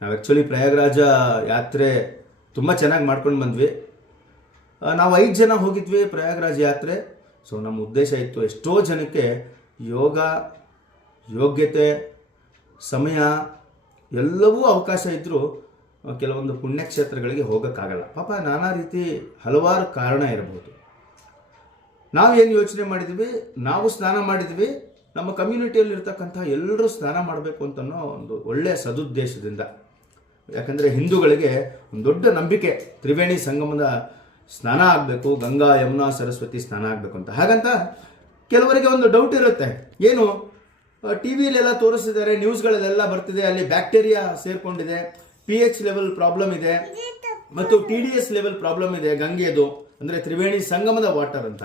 ನಾವು ಆ್ಯಕ್ಚುಲಿ ಪ್ರಯಾಗರಾಜ ಯಾತ್ರೆ ತುಂಬ ಚೆನ್ನಾಗಿ ಮಾಡ್ಕೊಂಡು ಬಂದ್ವಿ. ನಾವು ಐದು ಜನ ಹೋಗಿದ್ವಿ ಪ್ರಯಾಗರಾಜ ಯಾತ್ರೆ. ಸೊ ನಮ್ಮ ಉದ್ದೇಶ ಇತ್ತು ಎಷ್ಟೋ ಜನಕ್ಕೆ ಯೋಗ, ಯೋಗ್ಯತೆ, ಸಮಯ ಎಲ್ಲವೂ ಅವಕಾಶ ಇದ್ದರೂ ಕೆಲವೊಂದು ಪುಣ್ಯಕ್ಷೇತ್ರಗಳಿಗೆ ಹೋಗೋಕ್ಕಾಗಲ್ಲ. ಪಾಪ ನಾನಾ ರೀತಿ ಹಲವಾರು ಕಾರಣ ಇರಬಹುದು. ನಾವು ಏನು ಯೋಚನೆ ಮಾಡಿದ್ವಿ? ನಾವು ಸ್ನಾನ ಮಾಡಿದ್ವಿ. ನಮ್ಮ ಕಮ್ಯುನಿಟಿಯಲ್ಲಿರ್ತಕ್ಕಂಥ ಎಲ್ಲರೂ ಸ್ನಾನ ಮಾಡಬೇಕು ಅಂತನೋ ಒಂದು ಒಳ್ಳೆಯ ಸದುದ್ದೇಶದಿಂದ. ಯಾಕಂದರೆ ಹಿಂದೂಗಳಿಗೆ ಒಂದು ದೊಡ್ಡ ನಂಬಿಕೆ ತ್ರಿವೇಣಿ ಸಂಗಮದ ಸ್ನಾನ ಆಗಬೇಕು, ಗಂಗಾ, ಯಮುನಾ, ಸರಸ್ವತಿ ಸ್ನಾನ ಆಗಬೇಕು ಅಂತ. ಹಾಗಂತ ಕೆಲವರಿಗೆ ಒಂದು ಡೌಟ್ ಇರುತ್ತೆ. ಏನು? ಟಿ ವಿಲೆಲ್ಲ ತೋರಿಸಿದ್ದಾರೆ ನ್ಯೂಸ್ಗಳಲ್ಲೆಲ್ಲ ಬರ್ತಿದೆ, ಅಲ್ಲಿ ಬ್ಯಾಕ್ಟೀರಿಯಾ ಸೇರ್ಕೊಂಡಿದೆ ಪಿ ಎಚ್ ಲೆವೆಲ್ ಪ್ರಾಬ್ಲಮ್ ಇದೆ, ಮತ್ತು T D S level problem ಇದೆ ಗಂಗೆಯದು ಅಂದರೆ ತ್ರಿವೇಣಿ ಸಂಗಮದ ವಾಟರ್ ಅಂತ.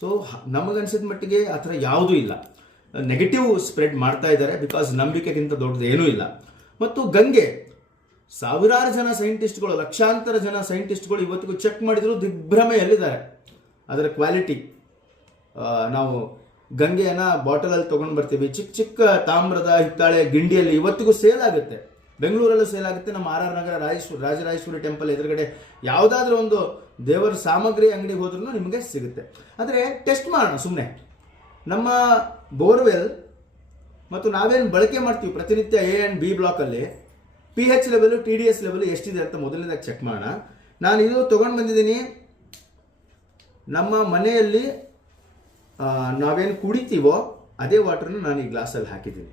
ಸೊ ನಮಗನ್ಸಿದ ಮಟ್ಟಿಗೆ ಆ ಥರ ಯಾವುದೂ ಇಲ್ಲ. ನೆಗೆಟಿವ್ ಸ್ಪ್ರೆಡ್ ಮಾಡ್ತಾ ಇದ್ದಾರೆ ಬಿಕಾಸ್ ನಂಬಿಕೆಗಿಂತ ದೊಡ್ಡದು ಏನೂ ಇಲ್ಲ. ಮತ್ತು ಗಂಗೆ, ಸಾವಿರಾರು ಜನ ಸೈಂಟಿಸ್ಟ್ಗಳು ಲಕ್ಷಾಂತರ ಜನ ಸೈಂಟಿಸ್ಟ್ಗಳು ಇವತ್ತಿಗೂ ಚೆಕ್ ಮಾಡಿದ್ರು, ದಿಗ್ಭ್ರಮೆಯಲ್ಲಿದ್ದಾರೆ. ಅದರ ಕ್ವಾಲಿಟಿ ನಾವು ಗಂಗೆಯನ್ನು ಬಾಟಲಲ್ಲಿ ತೊಗೊಂಡು ಬರ್ತೀವಿ. ಚಿಕ್ಕ ಚಿಕ್ಕ ತಾಮ್ರದ ಹಿತ್ತಾಳೆ ಗಿಂಡಿಯಲ್ಲಿ ಇವತ್ತಿಗೂ ಸೇಲ್ ಆಗುತ್ತೆ. ಬೆಂಗಳೂರಲ್ಲೂ ಸೇಲ್ ಆಗುತ್ತೆ. ನಮ್ಮ R R Nagar Rajeshwara Rajarajeshwari temple ಎದುರುಗಡೆ ಯಾವುದಾದ್ರೂ ಒಂದು ದೇವರ ಸಾಮಗ್ರಿ ಅಂಗಡಿಗೆ ಹೋದ್ರೂ ನಿಮಗೆ ಸಿಗುತ್ತೆ. ಆದರೆ ಟೆಸ್ಟ್ ಮಾಡೋಣ ಸುಮ್ಮನೆ ನಮ್ಮ ಬೋರ್ವೆಲ್ ಮತ್ತು ನಾವೇನು ಬಳಕೆ ಮಾಡ್ತೀವಿ ಪ್ರತಿನಿತ್ಯ A and B ಬ್ಲಾಕಲ್ಲಿ P H level T D S level ಎಷ್ಟಿದೆ ಅಂತ ಮೊದಲನೇದಾಗಿ ಚೆಕ್ ಮಾಡೋಣ. ನಾನು ಇದು ತೊಗೊಂಡು ಬಂದಿದ್ದೀನಿ. ನಮ್ಮ ಮನೆಯಲ್ಲಿ ನಾವೇನು ಕುಡಿತೀವೋ ಅದೇ ವಾಟರ್ನ ನಾನು ಈ ಗ್ಲಾಸಲ್ಲಿ ಹಾಕಿದ್ದೀನಿ.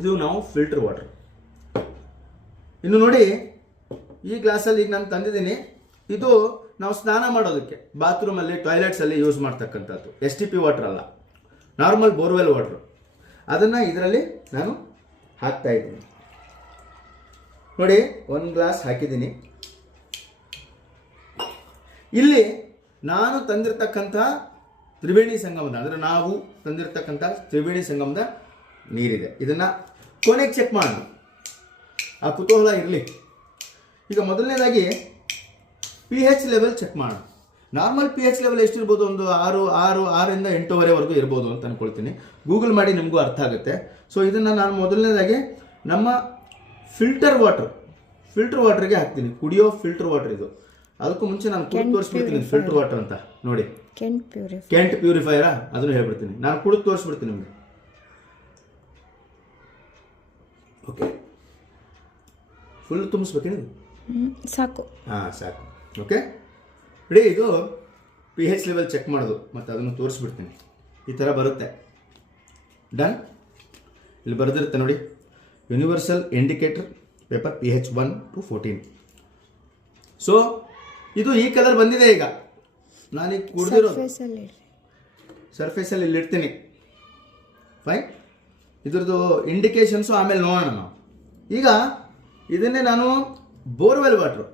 ಇದು ನಾವು ಫಿಲ್ಟರ್ ವಾಟರ್ ಇನ್ನು ನೋಡಿ, ಈ ಗ್ಲಾಸಲ್ಲಿ ಈಗ ನಾನು ತಂದಿದ್ದೀನಿ. ಇದು ನಾವು ಸ್ನಾನ ಮಾಡೋದಕ್ಕೆ ಬಾತ್ರೂಮಲ್ಲಿ ಟಾಯ್ಲೆಟ್ಸಲ್ಲಿ ಯೂಸ್ ಮಾಡ್ತಕ್ಕಂಥದ್ದು. ಎಸ್ ಟಿ ಪಿ ವಾಟರ್ ಅಲ್ಲ. Normal borewell water. ಅದನ್ನು ಇದರಲ್ಲಿ ನಾನು ಹಾಕ್ತಾ ಇದ್ದೀನಿ. ನೋಡಿ, ಒಂದು ಗ್ಲಾಸ್ ಹಾಕಿದ್ದೀನಿ. ಇಲ್ಲಿ ನಾನು ತಂದಿರತಕ್ಕಂಥ ತ್ರಿವೇಣಿ ಸಂಗಮದ, ಅಂದರೆ ನಾವು ತಂದಿರತಕ್ಕಂಥ ತ್ರಿವೇಣಿ ಸಂಗಮದ ನೀರಿದೆ. ಇದನ್ನು ಕೊನೆಗೆ ಚೆಕ್ ಮಾಡೋಣ. ಆ ಕುತೂಹಲ ಇರಲಿ. ಈಗ ಮೊದಲನೇದಾಗಿ ಪಿ ಹೆಚ್ ಲೆವೆಲ್ ಚೆಕ್ ಮಾಡೋಣ. ನಾರ್ಮಲ್ ಪಿ ಎಚ್ ಲೆವೆಲ್ ಎಷ್ಟಿರ್ಬೋದು? ಒಂದು ಆರು ಆರು ಆರರಿಂದ ಎಂಟೂವರೆವರೆಗೂ ಇರ್ಬೋದು ಅಂತ ಅನ್ಕೊಳ್ತೀನಿ. ಗೂಗಲ್ ಮಾಡಿ ನಿಮಗೂ ಅರ್ಥ ಆಗುತ್ತೆ. ಸೊ ಇದನ್ನು ನಾನು ಮೊದಲನೇದಾಗಿ ನಮ್ಮ ಫಿಲ್ಟರ್ ವಾಟರ್ ಫಿಲ್ಟರ್ ವಾಟರ್ಗೆ ಹಾಕ್ತೀನಿ. ಕುಡಿಯೋ ಫಿಲ್ಟರ್ ವಾಟರ್ ಇದು. ಅದಕ್ಕೂ ಮುಂಚೆ ನಾನು ಕುಡಿದು ತೋರಿಸ್ಬಿಡ್ತೀನಿ ಫಿಲ್ಟರ್ ವಾಟರ್ ಅಂತ. ನೋಡಿ. ಕೆಂಟ್ ಪ್ಯೂರಿಫೈ ಕೆಂಟ್ ಪ್ಯೂರಿಫೈರಾ ಅದನ್ನು ಹೇಳ್ಬಿಡ್ತೀನಿ. ನಾನು ಕುಡಿದು ತೋರಿಸ್ಬಿಡ್ತೀನಿ ನಿಮಗೆ. ಓಕೆ ಫುಲ್ ತುಂಬಿಸ್ಬೇಕೇನು ಸಾಕು. ಹಾಂ ಸಾಕು. ಓಕೆ ಇಡೀ ಇದು ಪಿ ಹೆಚ್ ಲೆವೆಲ್ ಚೆಕ್ ಮಾಡೋದು. ಮತ್ತು ಅದನ್ನು ತೋರಿಸ್ಬಿಡ್ತೀನಿ. ಈ ಥರ ಬರುತ್ತೆ. ಡನ್ ಇಲ್ಲಿ ಬರೆದಿರುತ್ತೆ ನೋಡಿ. Universal indicator paper P H one to fourteen so ಇದು ಈ ಕಲರ್ ಬಂದಿದೆ ಈಗ. ನಾನೀಗ ಕುಡ್ದಿರೋದು. ಸರ್ಫೇಸಲ್ಲಿ ಇಲ್ಲಿ ಇಡ್ತೀನಿ. ಫೈನ್ ಇದ್ರದ್ದು ಇಂಡಿಕೇಶನ್ಸು ಆಮೇಲೆ ನೋಡೋಣ ನಾವು. ಈಗ ಇದನ್ನೇ ನಾನು ಬೋರ್ವೆಲ್ ವಾಟ್ರು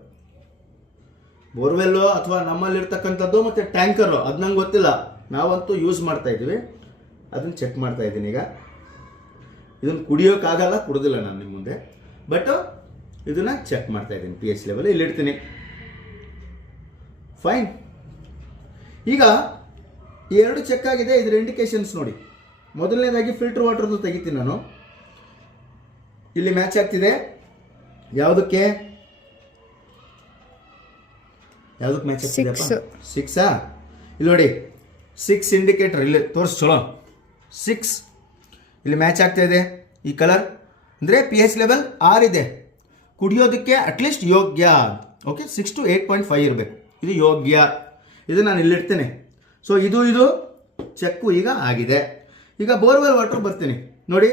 ಬೋರ್ವೆಲ್ಲು ಅಥವಾ ನಮ್ಮಲ್ಲಿರ್ತಕ್ಕಂಥದ್ದು ಮತ್ತು ಟ್ಯಾಂಕರು ಅದು ನಂಗೆ ಗೊತ್ತಿಲ್ಲ. ನಾವಂತೂ ಯೂಸ್ ಮಾಡ್ತಾ ಇದ್ದೀವಿ. ಅದನ್ನು ಚೆಕ್ ಮಾಡ್ತಾ ಇದ್ದೀನಿ ಈಗ. ಇದನ್ನು ಕುಡಿಯೋಕ್ಕಾಗಲ್ಲ ಕುಡ್ದಿಲ್ಲ ನಾನು ನಿಮ್ಮ ಮುಂದೆ. ಬಟ್ ಇದನ್ನು ಚೆಕ್ ಮಾಡ್ತಾ ಇದ್ದೀನಿ ಪಿ ಎಚ್ ಲೆವೆಲ್ ಇಲ್ಲಿ ಇಡ್ತೀನಿ ಫೈನ್ ಈಗ ಎರಡು ಚೆಕ್ ಆಗಿದೆ, ಇದರ ಇಂಡಿಕೇಶನ್ಸ್ ನೋಡಿ. ಮೊದಲನೇದಾಗಿ ಫಿಲ್ಟರ್ ವಾಟರ್ದು ತೆಗಿತೀನಿ ನಾನು. ಇಲ್ಲಿ ಮ್ಯಾಚ್ ಆಗ್ತಿದೆ. ಯಾವುದಕ್ಕೆ? ಯಾವುದಕ್ಕೆ ಮ್ಯಾಚ್ ಆಗ್ತಿದೆಪ್ಪ Six. ಸಿಕ್ಸಾ ಇಲ್ಲಿ ನೋಡಿ ಸಿಕ್ಸ್ ಇಂಡಿಕೇಟರ್ ಇಲ್ಲಿ ತೋರಿಸ್ ಚಲೋ. ಸಿಕ್ಸ್ ಇಲ್ಲಿ ಮ್ಯಾಚ್ ಆಗ್ತಾ ಇದೆ ಈ ಕಲರ್ ಅಂದರೆ ಪಿ ಎಚ್ ಲೆವೆಲ್ ಆರ್ ಇದೆ. ಕುಡಿಯೋದಕ್ಕೆ ಅಟ್ಲೀಸ್ಟ್ ಯೋಗ್ಯ. Okay six to eight point five ಇರಬೇಕು. ಇದು ಯೋಗ್ಯ. ಇದು ನಾನು ಇಲ್ಲಿಡ್ತೇನೆ ಸೊ ಇದು ಇದು ಚೆಕ್ಕು ಈಗ ಆಗಿದೆ. ಈಗ ಬೋರ್ವೆಲ್ ವಾಟರ್ ಬರ್ತೀನಿ. ನೋಡಿ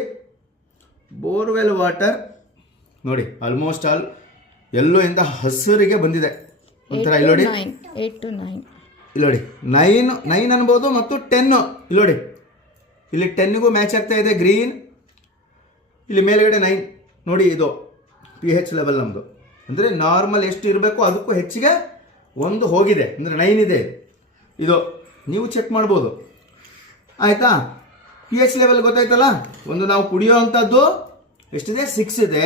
ಬೋರ್ವೆಲ್ ವಾಟರ್ ನೋಡಿ ಆಲ್ಮೋಸ್ಟ್ ಆಲ್ ಎಲ್ಲೋ ಇಂದ ಹಸಿರಿಗೆ ಬಂದಿದೆ. ಒಂಥರ ಇಲ್ಲಿ ನೋಡಿ ನೈನ್ ಟು ನೈನ್. ಇಲ್ಲಿ ನೋಡಿ ನೈನ್ ನೈನ್ ಅನ್ಬೋದು ಮತ್ತು ಟೆನ್ನು. ಇಲ್ಲೋಡಿ. ನೋಡಿ ಇಲ್ಲಿ ಟೆನ್ನಿಗೂ ಮ್ಯಾಚ್ ಆಗ್ತಾ ಇದೆ ಗ್ರೀನ್. ಇಲ್ಲಿ ಮೇಲ್ಗಡೆ ನೈನ್. ನೋಡಿ ಇದು ಪಿ ಹೆಚ್ ಲೆವೆಲ್ ನಮ್ಮದು ಅಂದರೆ ನಾರ್ಮಲ್ ಎಷ್ಟು ಇರಬೇಕು ಅದಕ್ಕೂ ಹೆಚ್ಚಿಗೆ ಒಂದು ಹೋಗಿದೆ. ಅಂದರೆ ನೈನ್ ಇದೆ. ಇದು ನೀವು ಚೆಕ್ ಮಾಡ್ಬೋದು. ಆಯಿತಾ? ಪಿ ಎಚ್ ಲೆವೆಲ್ ಗೊತ್ತಾಯ್ತಲ್ಲ? ಒಂದು ನಾವು ಕುಡಿಯೋ ಅಂಥದ್ದು ಎಷ್ಟಿದೆ? ಸಿಕ್ಸ್ ಇದೆ.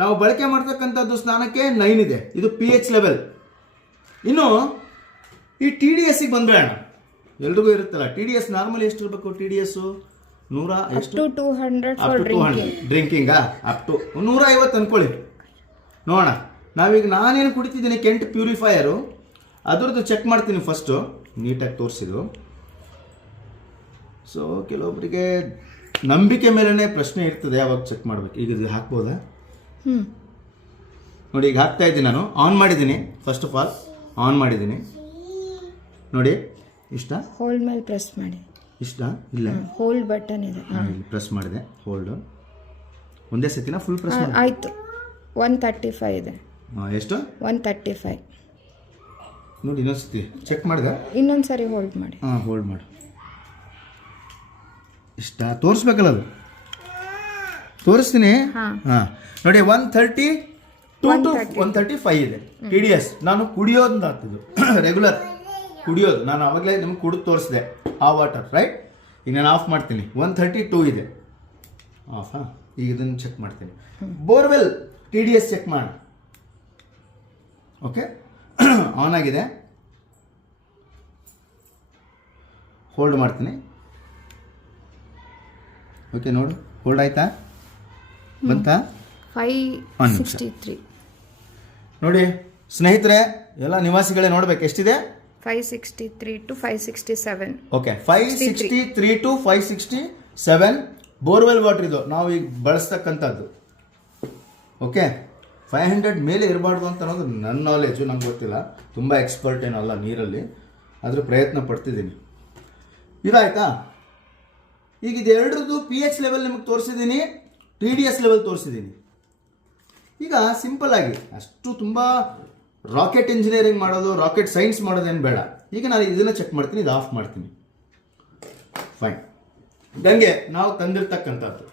ನಾವು ಬಳಕೆ ಮಾಡ್ತಕ್ಕಂಥದ್ದು ಸ್ನಾನಕ್ಕೆ ನೈನ್ ಇದೆ. ಇದು ಪಿ ಎಚ್ ಲೆವೆಲ್ ಇನ್ನು ಈ ಟಿ ಡಿ ಎಸ್ಸಿಗೆ ಬಂದ್ಬೇಡ ಎಲ್ರಿಗೂ ಇರುತ್ತಲ್ಲ ಟಿ ಡಿ ಎಸ್ ನಾರ್ಮಲ್ ಎಷ್ಟಿರಬೇಕು ಟಿ ಡಿ ಎಸ್ಸು ನೂರ ಎಷ್ಟು? Two hundred up to two drinking hundred ಡ್ರಿಂಕಿಂಗಾ up to ನೂರ ಐವತ್ತು ಅನ್ಕೊಳ್ಳಿ. ನೋಡೋಣ. ನಾವೀಗ ನಾನೇನು ಕುಡಿತಿದ್ದೀನಿ ಕೆಂಟ್ ಪ್ಯೂರಿಫೈಯರು ಅದ್ರದ್ದು ಚೆಕ್ ಮಾಡ್ತೀನಿ ಫಸ್ಟು ನೀಟಾಗಿ ತೋರಿಸಿದ್ರು ಸೊ ಕೆಲವೊಬ್ಬರಿಗೆ ನಂಬಿಕೆ ಮೇಲೇ ಪ್ರಶ್ನೆ ಇರ್ತದೆ ಯಾವಾಗ ಚೆಕ್ ಮಾಡ್ಬೇಕು? ಈಗ ಇದು ಹಾಕ್ಬೋದಾ? ನೋಡಿ ಈಗ ಹಾಕ್ತಾ ಇದ್ದೀನಿ ನಾನು. ಆನ್ ಮಾಡಿದ್ದೀನಿ ಫಸ್ಟ್ ಆಫ್ ಆಲ್ ಆನ್ ಮಾಡಿದ್ದೀನಿ. ನೋಡಿ ಇಷ್ಟ? ಹೋಲ್ಡ್ ಮೇಲೆ ಪ್ರೆಸ್ ಮಾಡಿ. ಇಷ್ಟ? ಇಲ್ಲ? ಹೋಲ್ಡ್ ಬಟನ್ ಇದೆ. ನಾನು ಇಲ್ಲಿ ಪ್ರೆಸ್ ಮಾಡಿದೆ. ಹೋಲ್ಡ್ ಒಂದೇ ಸತಿನ ಫುಲ್ ಪ್ರೆಸ್ ಮಾಡಿ ಆಯಿತು. ಒನ್ ತರ್ಟಿ ಫೈವ್ ಇದೆ ಎಷ್ಟು? ಒನ್ ತರ್ಟಿ ಫೈವ್ ನೋಡಿ ಇನ್ನೊಂದು ಸತಿ. ಚೆಕ್ ಮಾಡಿದೆ? ಇನ್ನೊಂದು ಸಾರಿ ಹೋಲ್ಡ್ ಮಾಡಿ. ಹಾಂ ಹೋಲ್ಡ್ ಮಾಡು. ಇಷ್ಟ? ತೋರಿಸ್ಬೇಕಲ್ಲ ಅದು? ತೋರಿಸ್ತೀನಿ? ಹಾಂ. ಹಾಂ. ನೋಡಿ one thirty two to one thirty five ಇದೆ. ಟಿ ಡಿ ಎಸ್ ನಾನು ಕುಡಿಯೋದು ರೆಗ್ಯುಲರ್ ಕುಡಿಯೋದು. ನಾನು ಆವಾಗಲೇ ನಿಮ್ಗೆ ಕುಡಿದು ತೋರಿಸಿದೆ. ಆ ವಾಟರ್ ರೈಟ್ ಈಗ ನಾನು ಆಫ್ ಮಾಡ್ತೀನಿ. ಒನ್ ಥರ್ಟಿ ಟೂ ಇದೆ. ಆಫ್ ಹಾಂ? ಈಗ ಇದನ್ನು ಚೆಕ್ ಮಾಡ್ತೀನಿ. Borewell T D S check ಮಾಡಿ. ಓಕೆ ಆನ್ ಆಗಿದೆ. ಹೋಲ್ಡ್ ಮಾಡ್ತೀನಿ. ಓಕೆ ನೋಡು. ಹೋಲ್ಡ್ ಆಯ್ತಾ? ಬಂತಾ? ಫೈವ್ ಒನ್ ಸಿಕ್ಸ್ಟಿ ತ್ರೀ ನೋಡಿ ಸ್ನೇಹಿತರೆ ಎಲ್ಲ ನಿವಾಸಿಗಳೇ ನೋಡ್ಬೇಕು ಎಷ್ಟಿದೆ? Five sixty three to five sixty seven okay five sixty three to five sixty seven borewell water ಇದು. ನಾವು ಈಗ ಬಳಸ್ತಕ್ಕಂಥದ್ದು. ಓಕೆ ಫೈವ್ ಹಂಡ್ರೆಡ್ ಮೇಲೆ ಇರಬಾರ್ದು ಅಂತ ಅನ್ನೋದು ನನ್ನ ನಾಲೆಜು ನಂಗೆ ಗೊತ್ತಿಲ್ಲ. ತುಂಬ ಎಕ್ಸ್ಪರ್ಟ್ ಏನಲ್ಲ ನೀರಲ್ಲಿ. ಅದ್ರ ಪ್ರಯತ್ನ ಪಡ್ತಿದ್ದೀನಿ. ಇದಾಯ್ತಾ? ಈಗ ಇದೆರಡರದ್ದು ಪಿ ಎಚ್ ಲೆವೆಲ್ ನಿಮಗೆ ತೋರಿಸಿದ್ದೀನಿ ಟಿ ಡಿ ಎಸ್ ಲೆವೆಲ್ ತೋರಿಸಿದ್ದೀನಿ. ಈಗ ಸಿಂಪಲ್ ಆಗಿ, ಅಷ್ಟು ತುಂಬ ರಾಕೆಟ್ ಇಂಜಿನಿಯರಿಂಗ್ ಮಾಡೋದು ರಾಕೆಟ್ ಸೈನ್ಸ್ ಮಾಡೋದೇನು ಬೇಡ. ಈಗ ನಾನು ಇದನ್ನು ಚೆಕ್ ಮಾಡ್ತೀನಿ, ಇದು ಆಫ್ ಮಾಡ್ತೀನಿ. ಫೈನ್ ಗಂಗೆ ನಾವು ತಂದಿರ್ತಕ್ಕಂಥದ್ದು,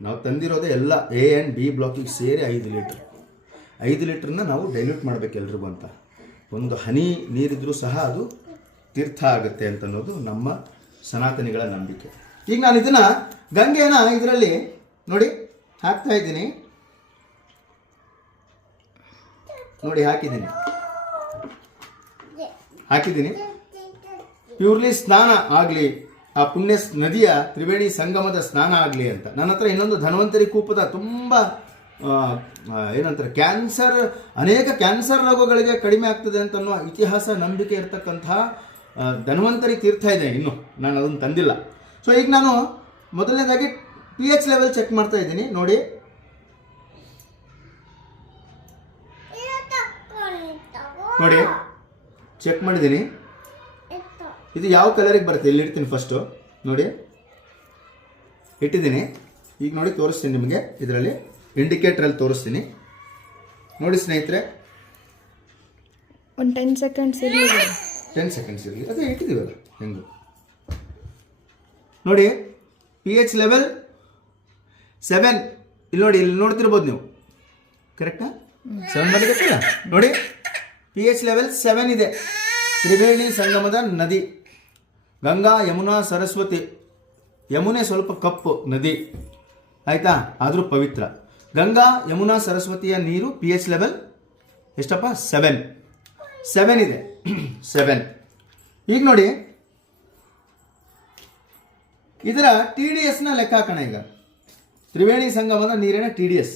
ನಾವು ತಂದಿರೋದೇ ಎಲ್ಲ ಎ ಆ್ಯಂಡ್ ಬಿ ಬ್ಲಾಕಿಗೆ ಸೇರಿ ಐದು ಲೀಟ್ರ್ ಐದು ಲೀಟ್ರನ್ನ ನಾವು ಡೈಲ್ಯೂಟ್ ಮಾಡಬೇಕು ಎಲ್ರಿಗೂ ಅಂತ. ಒಂದು ಹನಿ ನೀರಿದ್ರೂ ಸಹ ಅದು ತೀರ್ಥ ಆಗುತ್ತೆ ಅಂತ ಅನ್ನೋದು ನಮ್ಮ ಸನಾತನಿಗಳ ನಂಬಿಕೆ. ಈಗ ನಾನು ಇದನ್ನ ಗಂಗೆನ ಇದರಲ್ಲಿ ನೋಡಿ, ಹಾಕ್ತಾ ಇದ್ದೀನಿ. ನೋಡಿ, ಹಾಕಿದ್ದೀನಿ. ಹಾಕಿದ್ದೀನಿ. ಪ್ಯೂರ್ಲಿ ಸ್ನಾನ ಆಗಲಿ, ಆ ಪುಣ್ಯ ನದಿಯ ತ್ರಿವೇಣಿ ಸಂಗಮದ ಸ್ನಾನ ಆಗಲಿ ಅಂತ. ನನ್ನ ಹತ್ರ ಇನ್ನೊಂದು ಧನ್ವಂತರಿ ಕೂಪದ ತುಂಬ ಏನಂತಾರೆ, ಕ್ಯಾನ್ಸರ್, ಅನೇಕ ಕ್ಯಾನ್ಸರ್ ರೋಗಗಳಿಗೆ ಕಡಿಮೆ ಆಗ್ತದೆ ಅಂತ ಅನ್ನೋ ಇತಿಹಾಸ, ನಂಬಿಕೆ ಇರತಕ್ಕಂತಹ ಧನ್ವಂತರಿ ತೀರ್ಥ ಇದೆ ಇನ್ನು. ನಾನು ಅದನ್ನು ತಂದಿಲ್ಲ. ಸೊ ಈಗ ನಾನು ಮೊದಲನೇದಾಗಿ ಪಿ ಎಚ್ ಲೆವೆಲ್ ಚೆಕ್ ಮಾಡ್ತಾ ಇದ್ದೀನಿ. ನೋಡಿ ನೋಡಿ ಚೆಕ್ ಮಾಡಿದ್ದೀನಿ ಇದು ಯಾವ ಕಲರಿಗೆ ಬರುತ್ತೆ? ಇಲ್ಲಿ ಇಡ್ತೀನಿ ಫಸ್ಟು ನೋಡಿ. ಇಟ್ಟಿದ್ದೀನಿ ಈಗ ನೋಡಿ ತೋರಿಸ್ತೀನಿ ನಿಮಗೆ. ಇದರಲ್ಲಿ ಇಂಡಿಕೇಟ್ರಲ್ಲಿ ತೋರಿಸ್ತೀನಿ. ನೋಡಿ ಸ್ನೇಹಿತರೆ. ಒಂದು ಟೆನ್ ಸೆಕೆಂಡ್ಸ್ ಇರಲಿ ಟೆನ್ ಸೆಕೆಂಡ್ಸ್ ಇರಲಿ. ಅದೇ ಇಟ್ಟಿದ್ದೀವಲ್ಲ ಹೆಂಗು. ನೋಡಿ ಪಿ ಎಚ್ ಲೆವೆಲ್ ಸೆವೆನ್ ಇಲ್ಲಿ ನೋಡಿ ಇಲ್ಲಿ ನೋಡ್ತಿರ್ಬೋದು ನೀವು. ಕರೆಕ್ಟಾ ಸೆವೆನ್ ಬಂದಿಲ್ಲ ನೋಡಿ. ಪಿ ಎಚ್ ಲೆವೆಲ್ ಸೆವೆನ್ ಇದೆ. ತ್ರಿವೇಣಿ ಸಂಗಮದ ನದಿ. ಗಂಗಾ, ಯಮುನಾ, ಸರಸ್ವತಿ. ಯಮುನೆ ಸ್ವಲ್ಪ ಕಪ್ಪು, ನದಿ. ಆಯಿತಾ? ಆದರೂ ಪವಿತ್ರ. ಗಂಗಾ, ಯಮುನಾ, ಸರಸ್ವತಿಯ ನೀರು ಪಿ ಎಚ್ ಲೆವೆಲ್ ಎಷ್ಟಪ್ಪ? ಸೆವೆನ್ ಸೆವೆನ್ ಇದೆ. ಸೆವೆನ್ ಈಗ ನೋಡಿ. ಇದರ ಟಿ ಡಿ ಎಸ್ನ ಲೆಕ್ಕ ಹಾಕೋಣ ಈಗ. ತ್ರಿವೇಣಿ ಸಂಗಮದ ನೀರಿನ ಟಿ ಡಿ ಎಸ್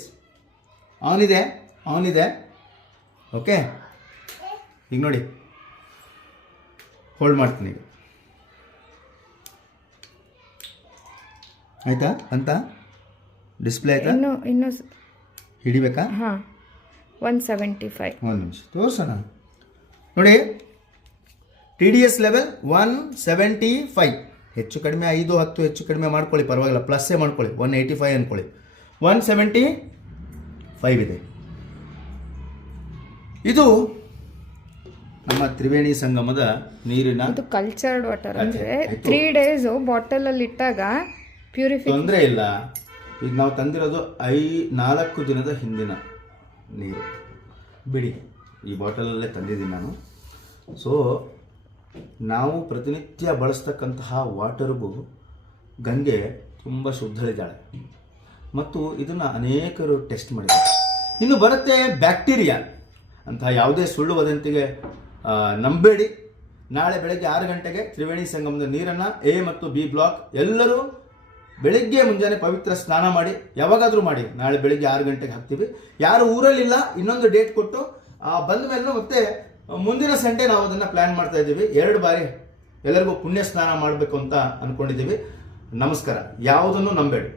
ಅವನಿದೆ ಅವನಿದೆ ಓಕೆ ಈಗ ನೋಡಿ. ಹೋಲ್ಡ್ ಮಾಡ್ತೀನಿ ಈಗ. ಆಯ್ತಾ? ಅಂತ? ಡಿಸ್ಪ್ಲೇ ಆಯ್ತಾ? ಇನ್ನು ಇನ್ನು ಹಿಡಿಬೇಕಾ? ಹಾಂ ಒನ್ ಸೆವೆಂಟಿ ಫೈವ್ ಒಂದು ನಿಮಿಷ. ತೋರಿಸೋಣ. ನೋಡಿ. T D S level one seventy five ಹೆಚ್ಚು ಕಡಿಮೆ ಐದು ಹತ್ತು ಹೆಚ್ಚು ಕಡಿಮೆ ಮಾಡ್ಕೊಳ್ಳಿ. ಪರವಾಗಿಲ್ಲ. ಪ್ಲಸ್ಸೇ ಮಾಡ್ಕೊಳ್ಳಿ. ಒನ್ ಏಯ್ಟಿ ಫೈವ್ ಅಂದ್ಕೊಳ್ಳಿ ಒನ್ ಸೆವೆಂಟಿ ಫೈವ್ ಇದೆ. ಇದು ನಮ್ಮ ತ್ರಿವೇಣಿ ಸಂಗಮದ ನೀರಿನ ಇದು ಕಲ್ಚರ್ಡ್ ವಾಟರ್ ಅಂದರೆ ತ್ರೀ ಡೇಸು ಬಾಟಲಲ್ಲಿ ಇಟ್ಟಾಗ ಪ್ಯೂರಿಫೈ ತೊಂದರೆ ಇಲ್ಲ. ಈಗ ನಾವು ತಂದಿರೋದು ಐ ನಾಲ್ಕು ದಿನದ ಹಿಂದಿನ ನೀರು. ಬಿಡಿ ಈ ಬಾಟಲಲ್ಲೇ ತಂದಿದ್ದೀನಿ ನಾನು. ಸೊ ನಾವು ಪ್ರತಿನಿತ್ಯ ಬಳಸ್ತಕ್ಕಂತಹ ವಾಟರ್ಗೂ ಗಂಗೆ ತುಂಬ ಶುದ್ಧಳಿದ್ದಾಳೆ. ಮತ್ತು ಇದನ್ನು ಅನೇಕರು ಟೆಸ್ಟ್ ಮಾಡಿದ್ದಾರೆ. ಇನ್ನು ಬರುತ್ತೆ ಬ್ಯಾಕ್ಟೀರಿಯಾ ಅಂತಹ ಯಾವುದೇ ಸುಳ್ಳು ವದಂತಿಗೆ ನಂಬೇಡಿ. ನಾಳೆ ಬೆಳಗ್ಗೆ ಆರು ಗಂಟೆಗೆ ತ್ರಿವೇಣಿ ಸಂಗಮದ ನೀರನ್ನು ಎ ಮತ್ತು ಬಿ ಬ್ಲಾಕ್ ಎಲ್ಲರೂ ಬೆಳಿಗ್ಗೆ ಮುಂಜಾನೆ ಪವಿತ್ರ ಸ್ನಾನ ಮಾಡಿ, ಯಾವಾಗಾದರೂ ಮಾಡಿ. ನಾಳೆ ಬೆಳಿಗ್ಗೆ ಆರು ಗಂಟೆಗೆ ಹಾಕ್ತೀವಿ. ಯಾರು ಊರಲ್ಲಿಲ್ಲ, ಇನ್ನೊಂದು ಡೇಟ್ ಕೊಟ್ಟು ಬಂದ ಮೇಲೆ ಮತ್ತೆ ಮುಂದಿನ ಸಂಡೆ ನಾವು ಅದನ್ನು ಪ್ಲ್ಯಾನ್ ಮಾಡ್ತಾ ಇದ್ದೀವಿ. ಎರಡು ಬಾರಿ ಎಲ್ಲರಿಗೂ ಪುಣ್ಯ ಸ್ನಾನ ಮಾಡಬೇಕು ಅಂತ ಅಂದ್ಕೊಂಡಿದ್ದೀವಿ ನಮಸ್ಕಾರ. ಯಾವುದನ್ನು ನಂಬೇಡಿ.